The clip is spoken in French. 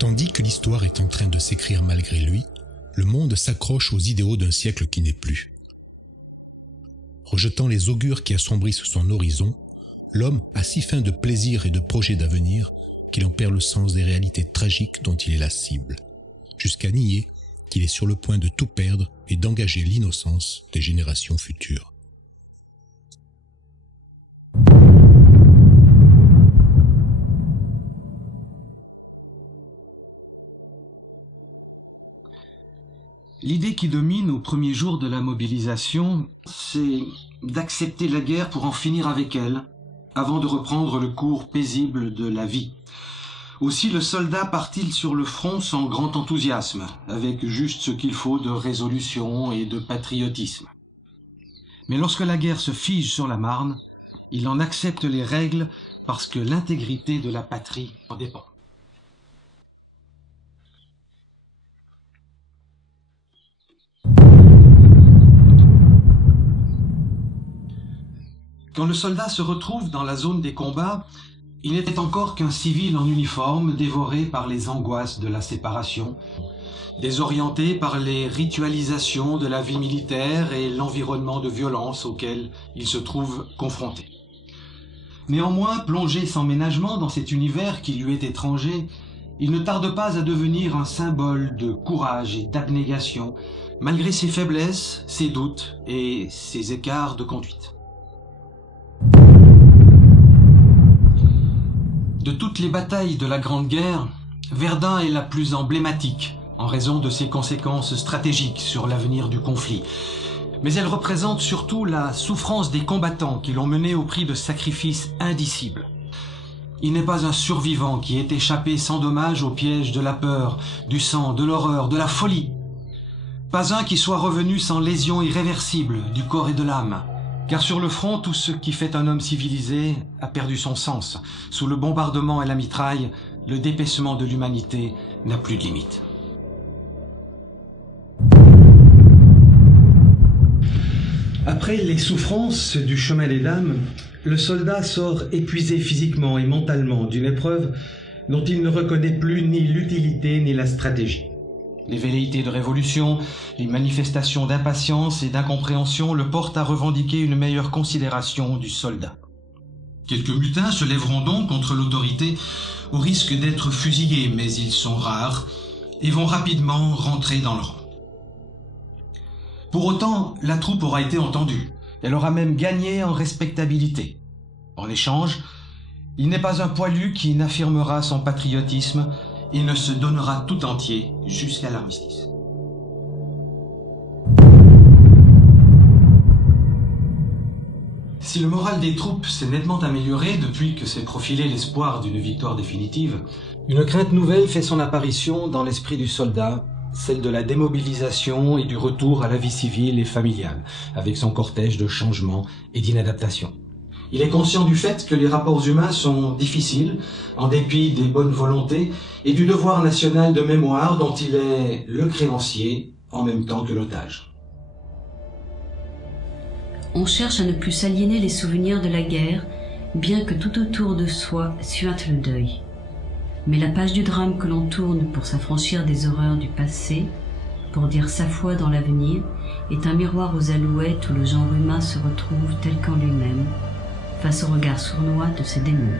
Tandis que l'histoire est en train de s'écrire malgré lui, le monde s'accroche aux idéaux d'un siècle qui n'est plus. Rejetant les augures qui assombrissent son horizon, l'homme a si faim de plaisir et de projets d'avenir qu'il en perd le sens des réalités tragiques dont il est la cible, jusqu'à nier qu'il est sur le point de tout perdre et d'engager l'innocence des générations futures. L'idée qui domine aux premiers jours de la mobilisation, c'est d'accepter la guerre pour en finir avec elle, avant de reprendre le cours paisible de la vie. Aussi le soldat part-il sur le front sans grand enthousiasme, avec juste ce qu'il faut de résolution et de patriotisme. Mais lorsque la guerre se fige sur la Marne, il en accepte les règles parce que l'intégrité de la patrie en dépend. Quand le soldat se retrouve dans la zone des combats, il n'était encore qu'un civil en uniforme dévoré par les angoisses de la séparation, désorienté par les ritualisations de la vie militaire et l'environnement de violence auquel il se trouve confronté. Néanmoins, plongé sans ménagement dans cet univers qui lui est étranger, il ne tarde pas à devenir un symbole de courage et d'abnégation, malgré ses faiblesses, ses doutes et ses écarts de conduite. De toutes les batailles de la Grande Guerre, Verdun est la plus emblématique en raison de ses conséquences stratégiques sur l'avenir du conflit. Mais elle représente surtout la souffrance des combattants qui l'ont menée au prix de sacrifices indicibles. Il n'est pas un survivant qui ait échappé sans dommage au piège de la peur, du sang, de l'horreur, de la folie. Pas un qui soit revenu sans lésion irréversible du corps et de l'âme. Car sur le front, tout ce qui fait un homme civilisé a perdu son sens. Sous le bombardement et la mitraille, le dépècement de l'humanité n'a plus de limite. Après les souffrances du chemin des dames, le soldat sort épuisé physiquement et mentalement d'une épreuve dont il ne reconnaît plus ni l'utilité ni la stratégie. Les velléités de révolution, les manifestations d'impatience et d'incompréhension le portent à revendiquer une meilleure considération du soldat. Quelques mutins se lèveront donc contre l'autorité au risque d'être fusillés, mais ils sont rares et vont rapidement rentrer dans le rang. Pour autant, la troupe aura été entendue. Elle aura même gagné en respectabilité. En échange, il n'est pas un poilu qui n'affirmera son patriotisme et ne se donnera tout entier jusqu'à l'armistice. Si le moral des troupes s'est nettement amélioré depuis que s'est profilé l'espoir d'une victoire définitive, une crainte nouvelle fait son apparition dans l'esprit du soldat, celle de la démobilisation et du retour à la vie civile et familiale, avec son cortège de changements et d'inadaptations. Il est conscient du fait que les rapports humains sont difficiles, en dépit des bonnes volontés et du devoir national de mémoire dont il est le créancier en même temps que l'otage. On cherche à ne plus s'aliéner les souvenirs de la guerre, bien que tout autour de soi suinte le deuil. Mais la page du drame que l'on tourne pour s'affranchir des horreurs du passé, pour dire sa foi dans l'avenir, est un miroir aux alouettes où le genre humain se retrouve tel qu'en lui-même, face au regard sournois de ses démons.